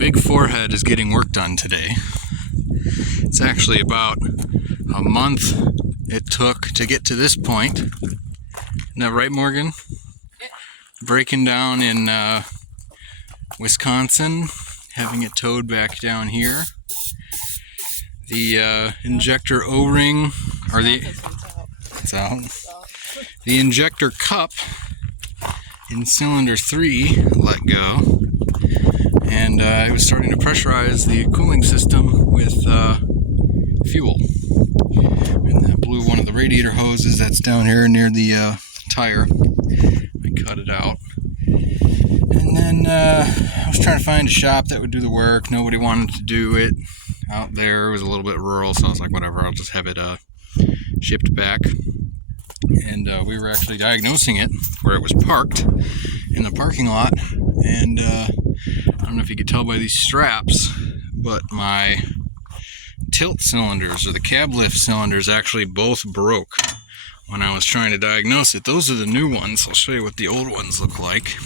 big forehead is getting work done today. It's actually about a month it took to get to this point. Isn't that right, Morgan? Breaking down in Wisconsin, having it towed back down here. The injector O-ring, or it's out. The injector cup in cylinder 3 let go, and it was starting to pressurize the cooling system with fuel. And that blew one of the radiator hoses that's down here near the tire. I cut it out. And then I was trying to find a shop that would do the work. Nobody wanted to do it out there. It was a little bit rural, so I was like, whatever, I'll just have it shipped back. And we were actually diagnosing it where it was parked in the parking lot. And I don't know if you could tell by these straps, but my tilt cylinders, or the cab lift cylinders, actually both broke when I was trying to diagnose it. Those are the new ones. I'll show you what the old ones look like.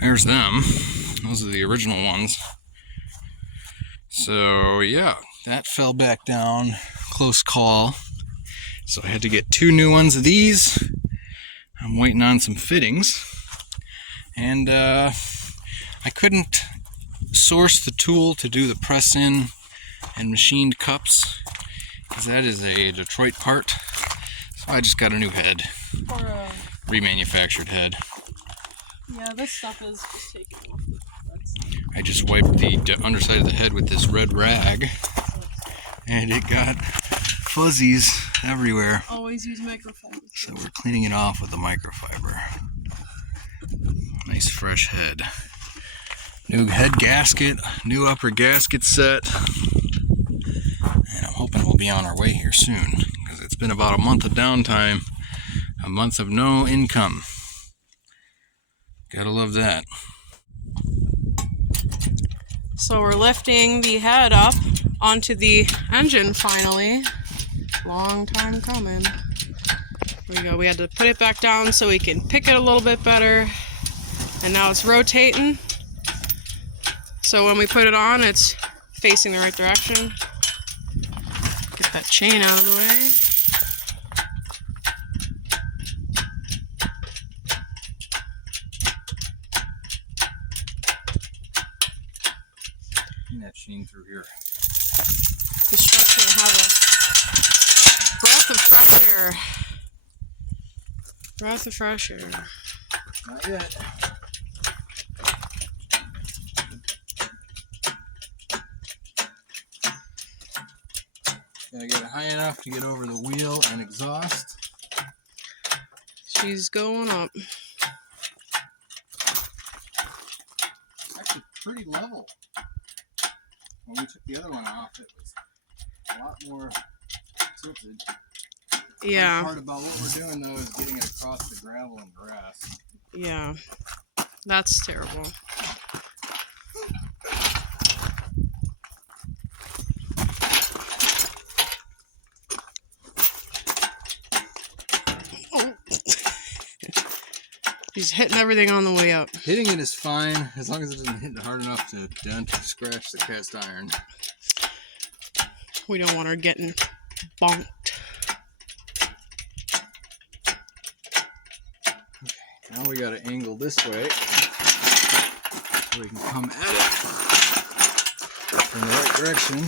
There's them. Those are the original ones. So yeah, that fell back down. Close call. So I had to get 2 new ones of these. I'm waiting on some fittings. And I couldn't source the tool to do the press-in and machined cups, because that is a Detroit part. So I just got a new head. Or a remanufactured head. Yeah, this stuff is just taken off. I just wiped the underside of the head with this red rag, and it got fuzzies everywhere. Always use microfiber. So we're cleaning it off with a microfiber. Nice fresh head. New head gasket, new upper gasket set. And I'm hoping we'll be on our way here soon, because it's been about a month of downtime, a month of no income. Gotta love that. So we're lifting the head up onto the engine finally. Long time coming. There we go. We had to put it back down so we can pick it a little bit better. And now it's rotating. So when we put it on, it's facing the right direction. Get that chain out of the way. That chain through here. This truck's gonna have a breath of fresh air. Breath of fresh air. Not yet. Gotta get it high enough to get over the wheel and exhaust. She's going up. Actually pretty level. When we took the other one off, it was a lot more tilted. Yeah. The part about what we're doing, though, is getting it across the gravel and grass. Yeah. That's terrible. Oh. She's hitting everything on the way up. Hitting it is fine, as long as it doesn't hit hard enough to dent or scratch the cast iron. We don't want her getting bonked. Okay, now we got to angle this way so we can come at it in the right direction,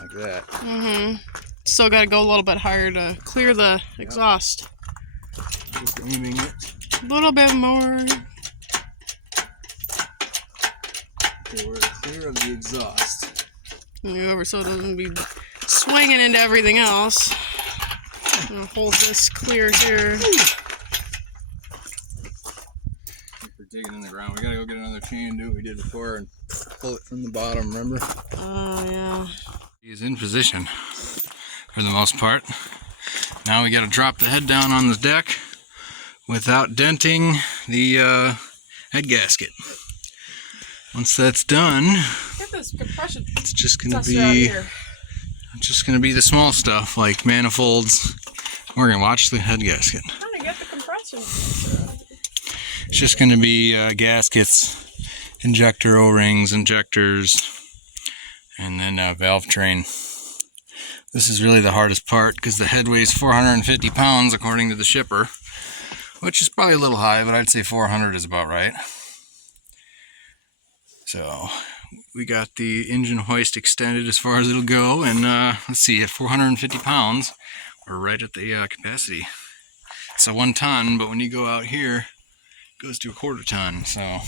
like that. Mm-hmm. Still got to go a little bit higher to clear the exhaust. Just aiming it. A little bit more. Okay, we're clear of the exhaust. Over so it doesn't be swinging into everything else. I'm gonna hold this clear here. We're digging in the ground. We gotta go get another chain and do what we did before and pull it from the bottom, remember? Oh, yeah. He's in position for the most part. Now we gotta drop the head down on the deck without denting the head gasket. Once that's done, Get this compression. it's just gonna be the small stuff like manifolds. We're gonna watch the head gasket. Trying to get the compression. It's just gonna be gaskets injector O-rings, injectors, and then valve train. This is really the hardest part because the head weighs 450 pounds according to the shipper, which is probably a little high, but I'd say 400 is about right. So we got the engine hoist extended as far as it'll go, and let's see, at 450 pounds, we're right at the capacity. It's a 1 ton, but when you go out here, it goes to a 1/4 ton. So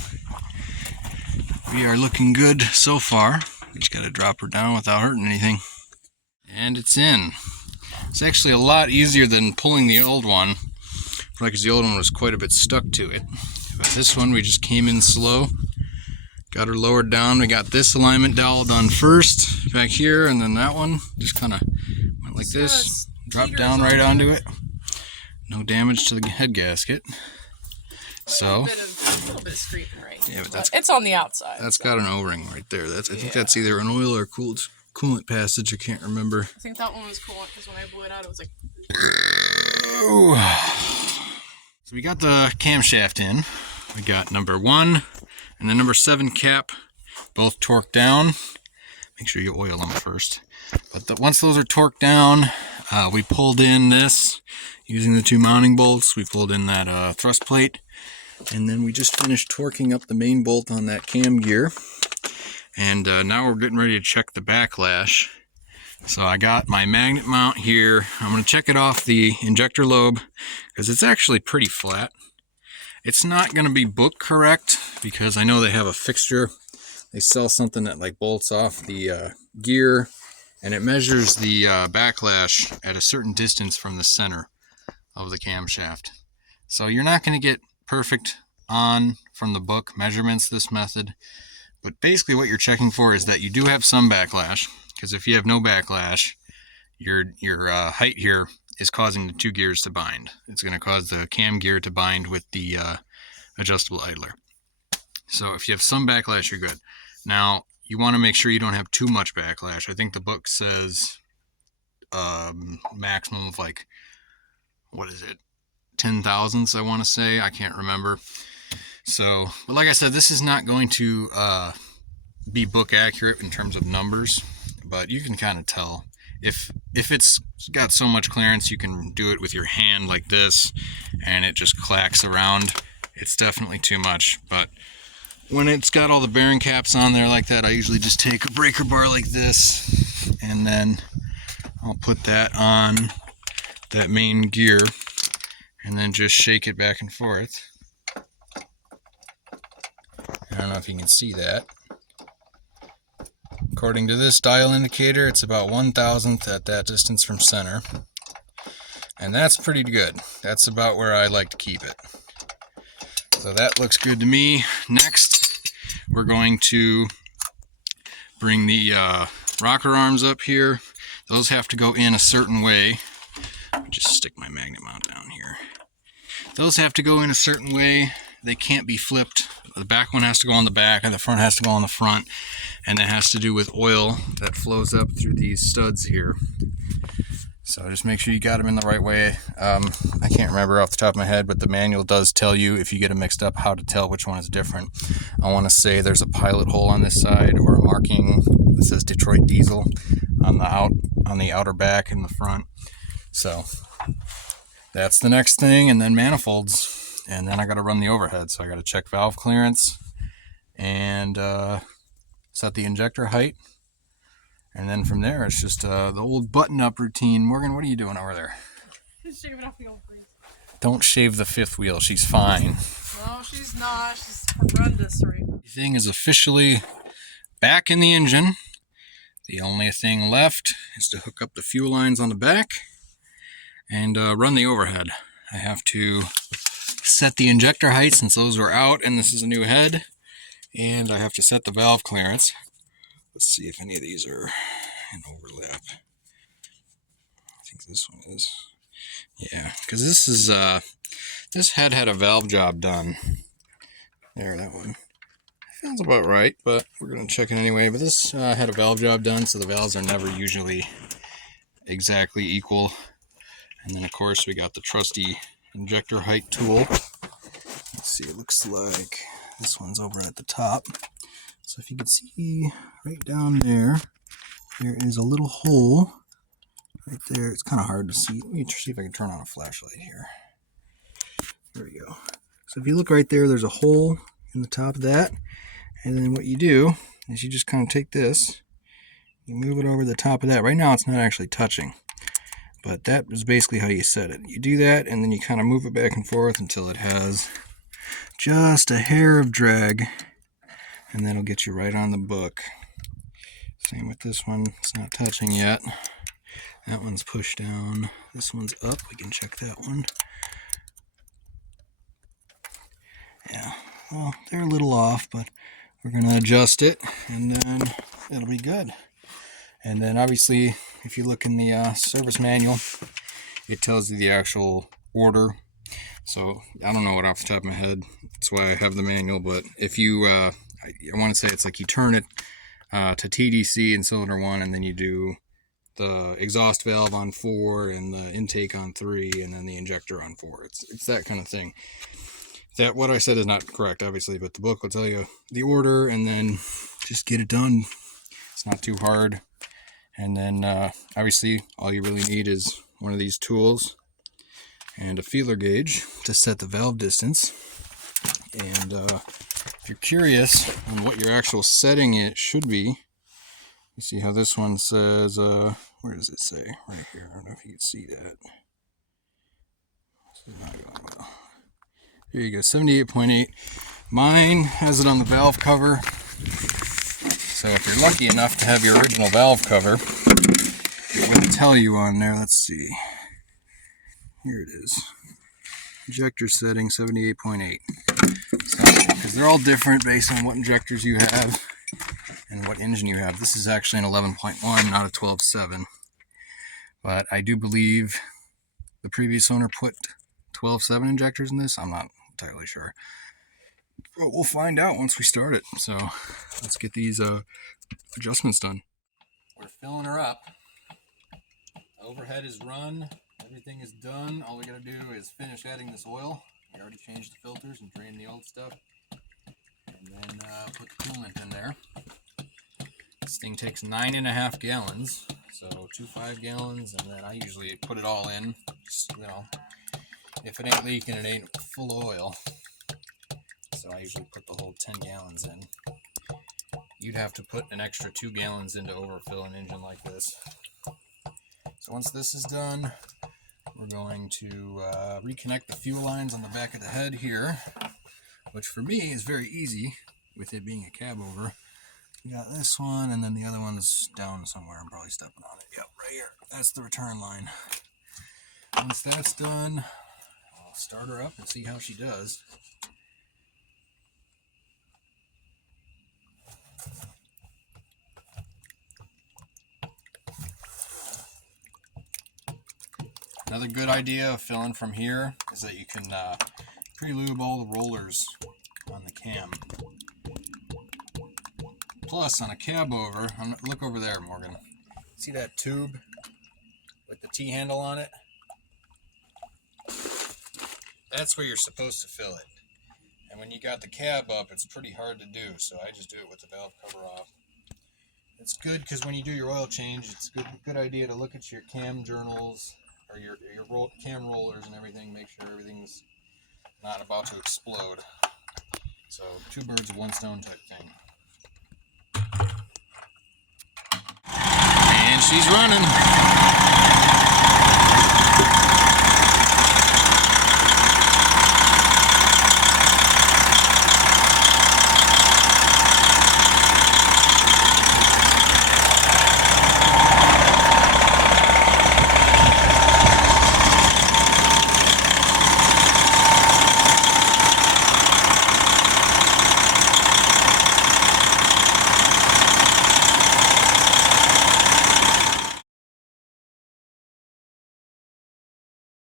we are looking good so far. We just got to drop her down without hurting anything. And it's in. It's actually a lot easier than pulling the old one, because the old one was quite a bit stuck to it. But this one, we just came in slow, got her lowered down. We got this alignment dowel done first, back here, and then that one just kind of went like this, dropped down right onto it. No damage to the head gasket. So a little bit of scraping right here. Yeah, but it's on the outside. That's got an O-ring right there. I think that's either an oil or coolant passage. I can't remember. I think that one was coolant because when I blew it out, it was like. So we got the camshaft in. We got number 1 and the number 7 cap, both torqued down. Make sure you oil them first. But once those are torqued down, we pulled in this using the 2 mounting bolts. We pulled in that thrust plate, and then we just finished torquing up the main bolt on that cam gear. And now we're getting ready to check the backlash. So I got my magnet mount here. I'm going to check it off the injector lobe because it's actually pretty flat. It's not going to be book correct because I know they have a fixture. They sell something that like bolts off the gear, and it measures the backlash at a certain distance from the center of the camshaft. So you're not going to get perfect on from the book measurements this method, but basically what you're checking for is that you do have some backlash, because if you have no backlash, your height here is causing the 2 gears to bind. It's going to cause the cam gear to bind with the adjustable idler. So if you have some backlash, you're good. Now you want to make sure you don't have too much backlash. I think the book says maximum of like, what is it, 10 thousandths, I want to say. I can't remember. So, but like I said, this is not going to be book accurate in terms of numbers, but you can kind of tell. If it's got so much clearance, you can do it with your hand like this, and it just clacks around. It's definitely too much, but when it's got all the bearing caps on there like that, I usually just take a breaker bar like this, and then I'll put that on that main gear, and then just shake it back and forth. I don't know if you can see that. According to this dial indicator, it's about 1/1000th at that distance from center. And that's pretty good. That's about where I like to keep it. So that looks good to me. Next, we're going to bring the rocker arms up here. Those have to go in a certain way. Just stick my magnet mount down here. Those have to go in a certain way. They can't be flipped. The back one has to go on the back, and the front has to go on the front, and that has to do with oil that flows up through these studs here. So just make sure you got them in the right way. I can't remember off the top of my head, but the manual does tell you if you get them mixed up how to tell which one is different. I want to say there's a pilot hole on this side, or a marking that says Detroit Diesel on the outer back and the front. So that's the next thing, and then manifolds. And then I got to run the overhead, so I got to check valve clearance and set the injector height. And then from there, it's just the old button-up routine. Morgan, what are you doing over there? Just shaving off the old grease. Don't shave the 5th wheel. She's fine. No, she's not. She's horrendous right now. Everything is officially back in the engine. The only thing left is to hook up the fuel lines on the back and run the overhead. I have to set the injector height since those were out and this is a new head, and I have to set the valve clearance. Let's see if any of these are in overlap. I think this one is. Yeah, because this is this head had a valve job done. There, that one. Sounds about right, but we're going to check it anyway. But this had a valve job done, so the valves are never usually exactly equal. And then, of course, we got the trusty injector height tool. Let's see, it looks like This one's over at the top. So if you can see right down there, there is a little hole right there. It's kind of hard to see. Let me see if I can turn on a flashlight here. There we go. So if you look right there, there's a hole in the top of that. And then what you do is you just kind of take this, you move it over the top of that. Right now it's not actually touching, but that is basically how you set it. You do that and then you kind of move it back and forth until it has just a hair of drag, and that'll get you right on the book. Same with this one. It's not touching yet. That one's pushed down. This one's up. We can check that one. Yeah, well, they're a little off, but we're going to adjust it, and then it'll be good. And then obviously, if you look in the service manual, it tells you the actual order. So I don't know it off the top of my head. That's why I have the manual. But if you, I want to say it's like you turn it to TDC in cylinder 1, and then you do the exhaust valve on 4 and the intake on 3, and then the injector on 4. It's that kind of thing. That what I said is not correct, obviously, but the book will tell you the order, and then just get it done. It's not too hard. And then obviously all you really need is one of these tools and a feeler gauge to set the valve distance. And if you're curious on what your actual setting it should be, you see how this one says, where does it say? Right here. I don't know if you can see that. This is not going well. Here you go, 78.8. Mine has it on the valve cover. So if you're lucky enough to have your original valve cover, it will tell you on there. Let's see. Here it is. Injector setting 78.8. So, because they're all different based on what injectors you have and what engine you have. This is actually an 11.1, not a 12.7. But I do believe the previous owner put 12.7 injectors in this. I'm not entirely sure. But we'll find out once we start it. So let's get these adjustments done. We're filling her up. Overhead is run. Everything is done. All we gotta do is finish adding this oil. We already changed the filters and drained the old stuff. And then put the coolant in there. This thing takes 9.5 gallons. So 2 5-gallons, and then I usually put it all in. Just, you know, if it ain't leaking, it ain't full of oil. So I usually put the whole 10 gallons in. You'd have to put an extra 2 gallons in to overfill an engine like this. So once this is done, we're going to reconnect the fuel lines on the back of the head here, which for me is very easy with it being a cab over. We got this one, and then the other one's down somewhere. I'm probably stepping on it. Yep, right here. That's the return line. Once that's done, I'll start her up and see how she does. Another good idea of filling from here is that you can pre-lube all the rollers on the cam. Plus, on a cab over, look over there, Morgan. See that tube with the T-handle on it? That's where you're supposed to fill it. And when you got the cab up, it's pretty hard to do, so I just do it with the valve cover off. It's good because when you do your oil change, it's a good idea to look at your cam journals or your cam rollers and everything. Make sure everything's not about to explode. So 2 birds with 1 stone type thing. And she's running.